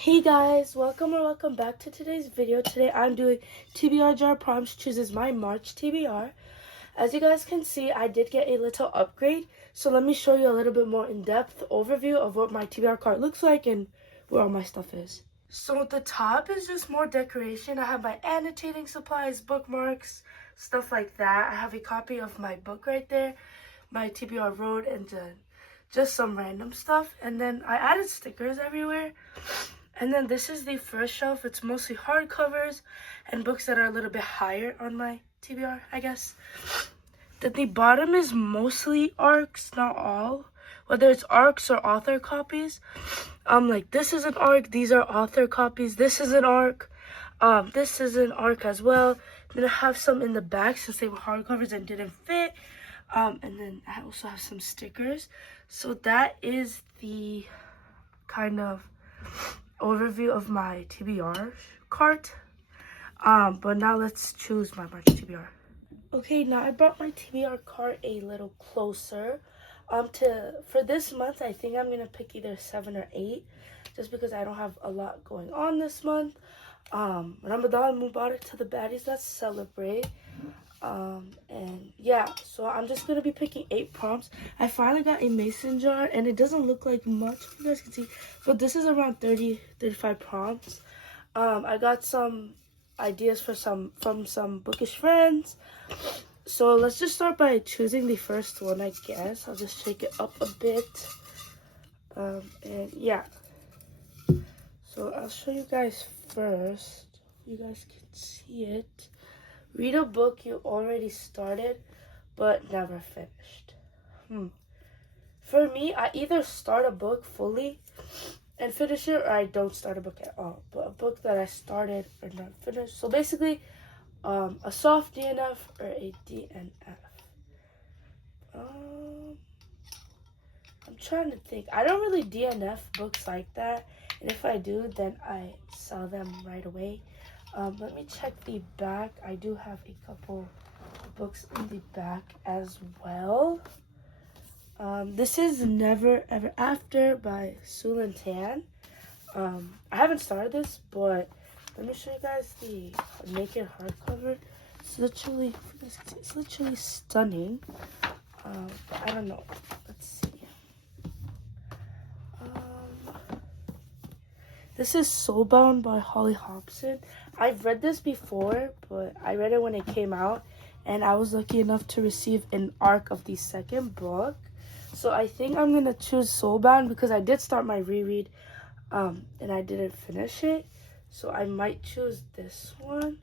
Hey guys, welcome back to today's video. Today I'm doing TBR Jar Prompts chooses my March TBR. As you guys can see, I did get a little upgrade. So let me show you a little bit more in-depth overview of what my TBR cart looks like and where all my stuff is. So at the top is just more decoration. I have my annotating supplies, bookmarks, stuff like that. I have a copy of my book right there, my TBR Road, and just some random stuff. And then I added stickers everywhere. And then this is the first shelf. It's mostly hardcovers and books that are a little bit higher on my TBR, I guess. Then the bottom is mostly ARCs, not all. Whether it's ARCs or author copies. Like this is an ARC, these are author copies. This is an ARC. This is an ARC as well. Then I have some in the back since they were hardcovers and didn't fit. And then I also have some stickers. So that is the kind of overview of my TBR cart. But now let's choose my March TBR. Okay, now I brought my TBR cart a little closer. For this month, I think I'm gonna pick either 7 or 8, just because I don't have a lot going on this month. Ramadan Mubarak to the baddies that celebrate. And yeah, so I'm just gonna be picking 8 prompts. I finally got a mason jar, and it doesn't look like much, if you guys can see, but this is around 35 prompts. I got some ideas from some bookish friends. So let's just start by choosing the first one, I guess. I'll just shake it up a bit. And yeah. So I'll show you guys first. You guys can see it. Read a book you already started but never finished. For me, I either start a book fully and finish it, or I don't start a book at all. But a book that I started or not finished. So basically, a soft DNF or a DNF. I'm trying to think. I don't really DNF books like that. And if I do, then I sell them right away. Let me check the back. I do have a couple books in the back as well. This is Never Ever After by Sulin Tan. I haven't started this, but let me show you guys the naked hardcover. It's literally stunning. But I don't know. Let's see. This is Soulbound by Holly Hobson. I've read this before, but I read it when it came out, and I was lucky enough to receive an ARC of the second book. So I think I'm going to choose Soulbound because I did start my reread, and I didn't finish it. So I might choose this one.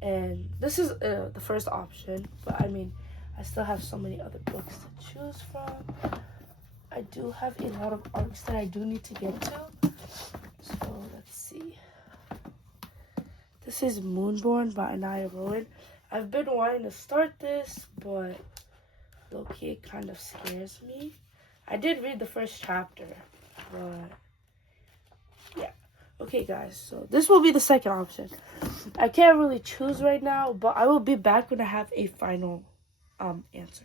And this is the first option, but I mean, I still have so many other books to choose from. I do have a lot of ARCs that I do need to get to. So let's see. This is Moonborn by Anaya Rowan. I've been wanting to start this, but low-key it kind of scares me. I did read the first chapter, but yeah. Okay guys, so this will be the second option. I can't really choose right now, but I will be back when I have a final answer.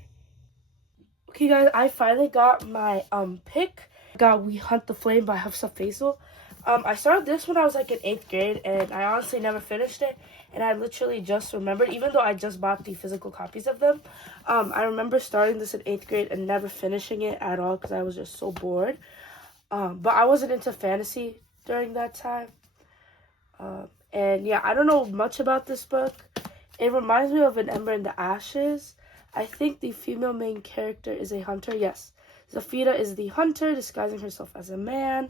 Okay guys, I finally got my pick. I got We Hunt the Flame by Hafsa Faisal. I started this when I was like in 8th grade, and I honestly never finished it. And I literally just remembered, even though I just bought the physical copies of them, I remember starting this in 8th grade and never finishing it at all because I was just so bored. But I wasn't into fantasy during that time. And yeah, I don't know much about this book. It reminds me of An Ember in the Ashes. I think the female main character is a hunter. Yes, Zafira is the hunter disguising herself as a man.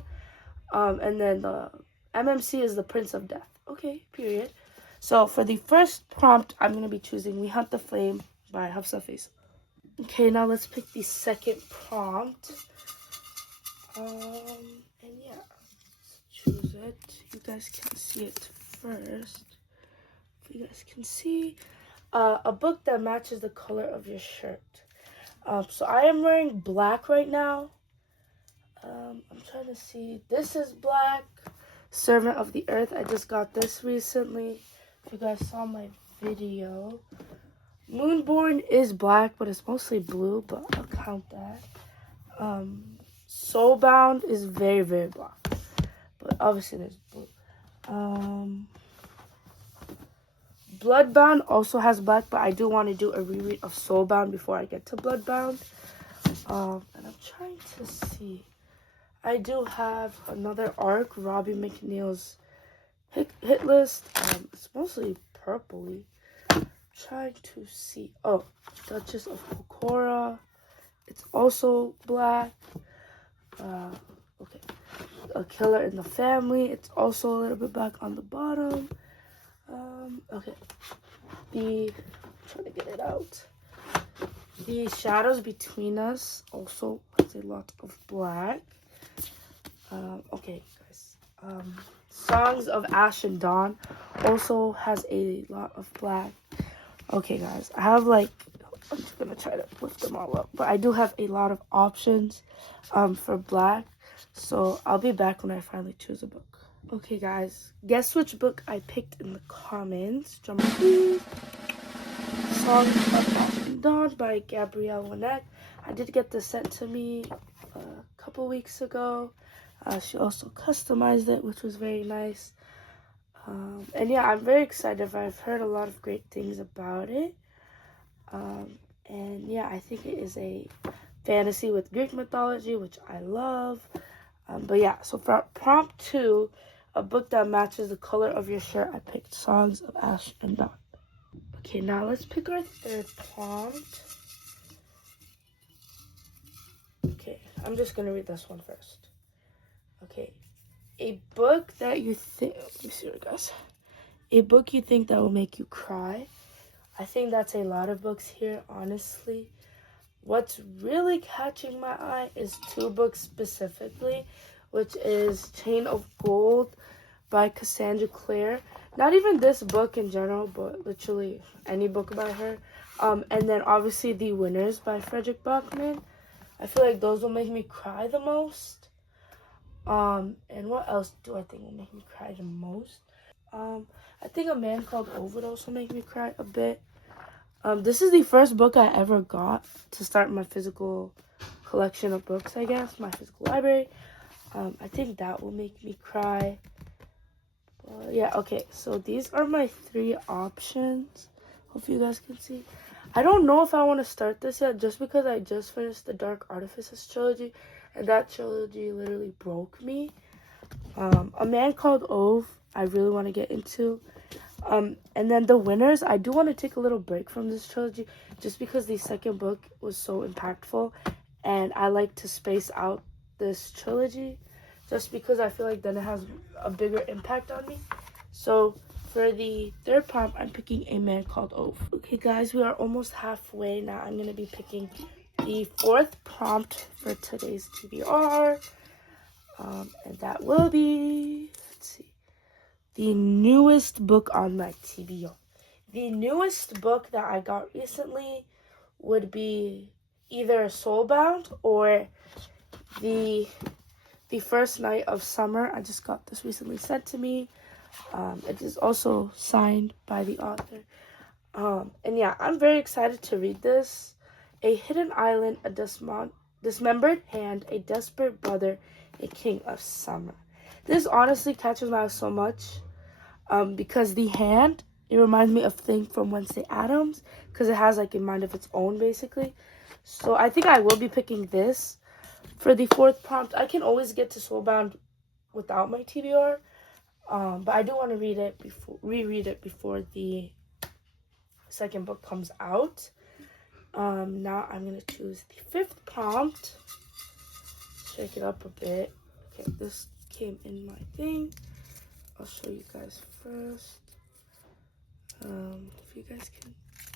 And then the MMC is the Prince of Death. Okay, period. So for the first prompt, I'm going to be choosing We Hunt the Flame by Hafsa Faisal. Okay, now let's pick the second prompt. And yeah, let's choose it. You guys can see it first. If you guys can see, a book that matches the color of your shirt. So I am wearing black right now. I'm trying to see. This is black. Servant of the Earth. I just got this recently. If you guys saw my video. Moonborn is black, but it's mostly blue, but I'll count that. Soulbound is very, very black. but obviously there's blue. Bloodbound also has black, but I do want to do a reread of Soulbound before I get to Bloodbound. And I'm trying to see. I do have another arc, Robbie McNeil's hit list. It's mostly purpley. Trying to see. Oh, Duchess of Kokora. It's also black. Okay. A Killer in the Family. It's also a little bit black on the bottom. Okay. I'm trying to get it out. The Shadows Between Us also has a lot of black. Okay, guys. Songs of Ash and Dawn also has a lot of black. Okay, guys. I have I'm just gonna try to lift them all up, but I do have a lot of options for black. So I'll be back when I finally choose a book. Okay, guys. Guess which book I picked in the comments. Drum roll, please. Songs of Ash and Dawn by Gabrielle Winnet. I did get this sent to me a couple weeks ago. She also customized it, which was very nice. And yeah, I'm very excited. I've heard a lot of great things about it. And yeah, I think it is a fantasy with Greek mythology, which I love. But yeah, so for prompt 2, a book that matches the color of your shirt, I picked Songs of Ash and Dawn. Okay, now let's pick our third prompt. Okay, I'm just gonna read this one first. Okay, a book that you think, let me see what guys. A book you think that will make you cry. I think that's a lot of books here, honestly. What's really catching my eye is 2 books specifically, which is Chain of Gold by Cassandra Clare. Not even this book in general, but literally any book by her. And then obviously The Winners by Frederick Bachman. I feel like those will make me cry the most. And what else do I think will make me cry the most? I think A Man Called Ove would also make me cry a bit. This is the first book I ever got to start my physical collection of books, I guess, my physical library. I think that will make me cry. Yeah, okay, so these are my 3 options. Hope you guys can see. I don't know if I want to start this yet, just because I just finished the Dark Artifices trilogy, and that trilogy literally broke me. A Man Called Ove, I really want to get into. And then The Winners, I do want to take a little break from this trilogy, just because the second book was so impactful, and I like to space out this trilogy, just because I feel like then it has a bigger impact on me. So for the third prompt, I'm picking A Man Called Ove. Okay, guys, we are almost halfway now. I'm going to be picking the 4th prompt for today's TBR. And that will be, let's see, the newest book on my TBR. The newest book that I got recently would be either Soulbound or the First Night of Summer. I just got this recently sent to me. It is also signed by the author. And yeah, I'm very excited to read this. A hidden island, a dismembered hand, a desperate brother, a king of summer. This honestly catches my eye so much because the hand, it reminds me of Thing from Wednesday Addams, because it has like a mind of its own basically. So I think I will be picking this. For the 4th prompt, I can always get to Soulbound without my TBR, but I do want to reread it before the second book comes out. Now I'm going to choose the 5th prompt. Shake it up a bit. Okay, this came in my thing. I'll show you guys first. If you guys can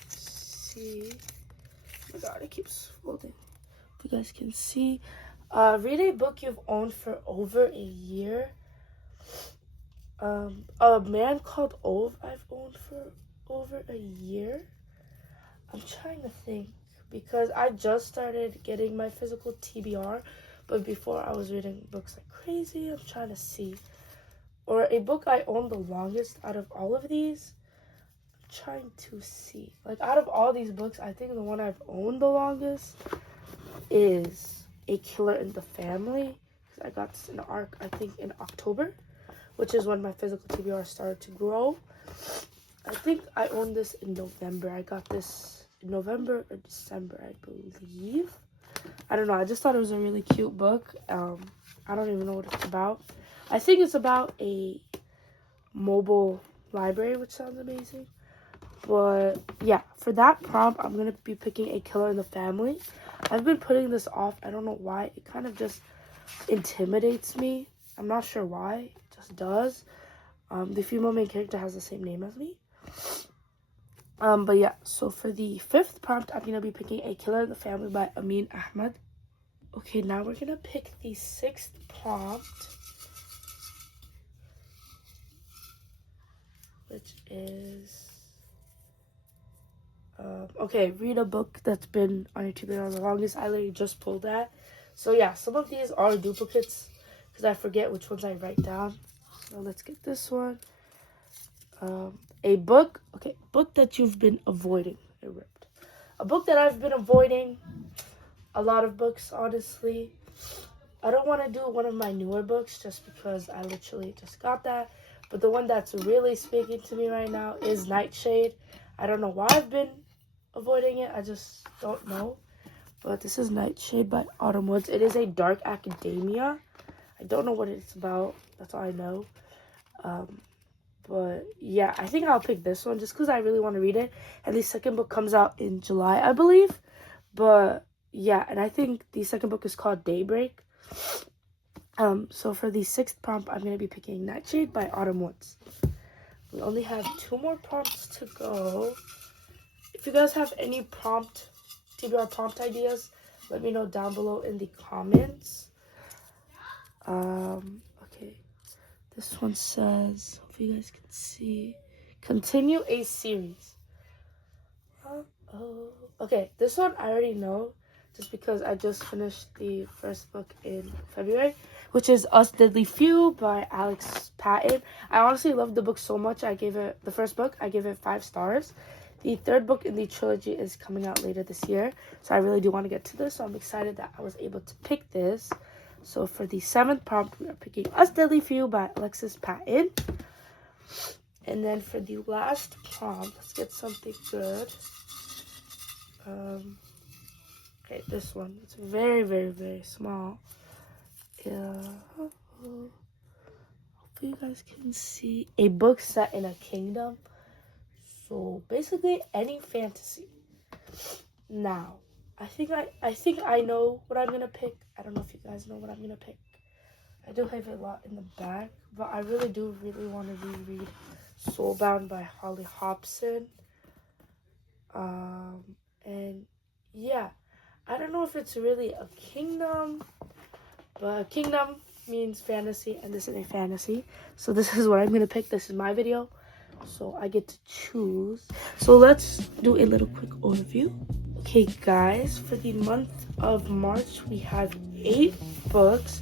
see. Oh my god, it keeps folding. If you guys can see. Read a book you've owned for over a year. A Man Called Ove I've owned for over a year. I'm trying to think, because I just started getting my physical TBR, but before I was reading books like crazy. I'm trying to see. Or a book I owned the longest out of all of these. I'm trying to see. Like, out of all these books, I think the one I've owned the longest is A Killer in the Family. I got this in ARC, I think in October, which is when my physical TBR started to grow. I think I owned this in November. I got this in November or December, I believe. I don't know. I just thought it was a really cute book. I don't even know what it's about. I think it's about a mobile library, which sounds amazing. But yeah, for that prompt, I'm going to be picking A Killer in the Family. I've been putting this off. I don't know why. It kind of just intimidates me. I'm not sure why. It just does. The female main character has the same name as me. But yeah, so for the 5th prompt, I'm going to be picking A Killer in the Family by Amin Ahmed. Okay, now we're going to pick the 6th prompt, which is, okay, read a book that's been on your TBR the longest. I literally just pulled that. So yeah, some of these are duplicates because I forget which ones I write down. So let's get this one. A book, okay, book that you've been avoiding. I ripped. A book that I've been avoiding. A lot of books, honestly. I don't want to do one of my newer books just because I literally just got that. But the one that's really speaking to me right now is Nightshade. I don't know why I've been avoiding it. I just don't know. But this is Nightshade by Autumn Woods. It is a dark academia. I don't know what it's about. That's all I know. But yeah, I think I'll pick this one just because I really want to read it. And the second book comes out in July, I believe. But yeah, and I think the second book is called Daybreak. So for the 6th prompt, I'm going to be picking Nightshade by Autumn Woods. We only have 2 more prompts to go. If you guys have any TBR prompt ideas, let me know down below in the comments. Okay. This one says, hope you guys can see, continue a series. Okay, this one I already know just because I just finished the first book in February, which is Us Deadly Few by Alex Patton. I honestly loved the book so much. The first book, I gave it 5 stars. The 3rd book in the trilogy is coming out later this year, so I really do want to get to this, so I'm excited that I was able to pick this. So for the 7th prompt, we are picking Us Deadly Few by Alexis Patton. And then for the last prompt, let's get something good. Okay, this one. It's very, very, very small. Hopefully you guys can see. A book set in a kingdom. So basically any fantasy. Now, I think I know what I'm gonna pick. I don't know if you guys know what I'm gonna pick. I do have a lot in the back, but I really want to reread Soulbound by Holly Hobson. And yeah, I don't know if it's really a kingdom, but kingdom means fantasy, and this is a fantasy. So this is what I'm gonna pick. This is my video, so I get to choose. So let's do a little quick overview. Okay guys, for the month of March, we have 8 books,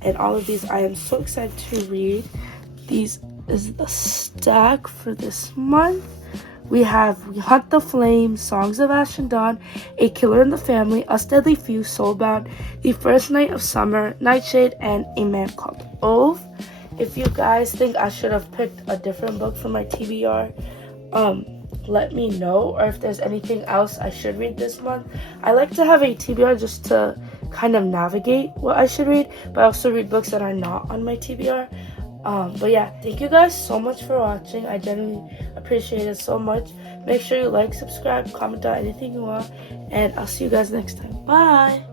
and all of these I am so excited to read. These is the stack for this month. We have We Hunt the Flame, Songs of Ash and Dawn, A Killer in the Family, Us Deadly Few, Soulbound, The First Night of Summer, Nightshade, and A Man Called Ove. If you guys think I should have picked a different book for my TBR, let me know, or if there's anything else I should read this month. I like to have a TBR just to kind of navigate what I should read, but I also read books that are not on my TBR. But yeah, thank you guys so much for watching. I genuinely appreciate it so much. Make sure you like, subscribe, comment down anything you want, and I'll see you guys next time. Bye!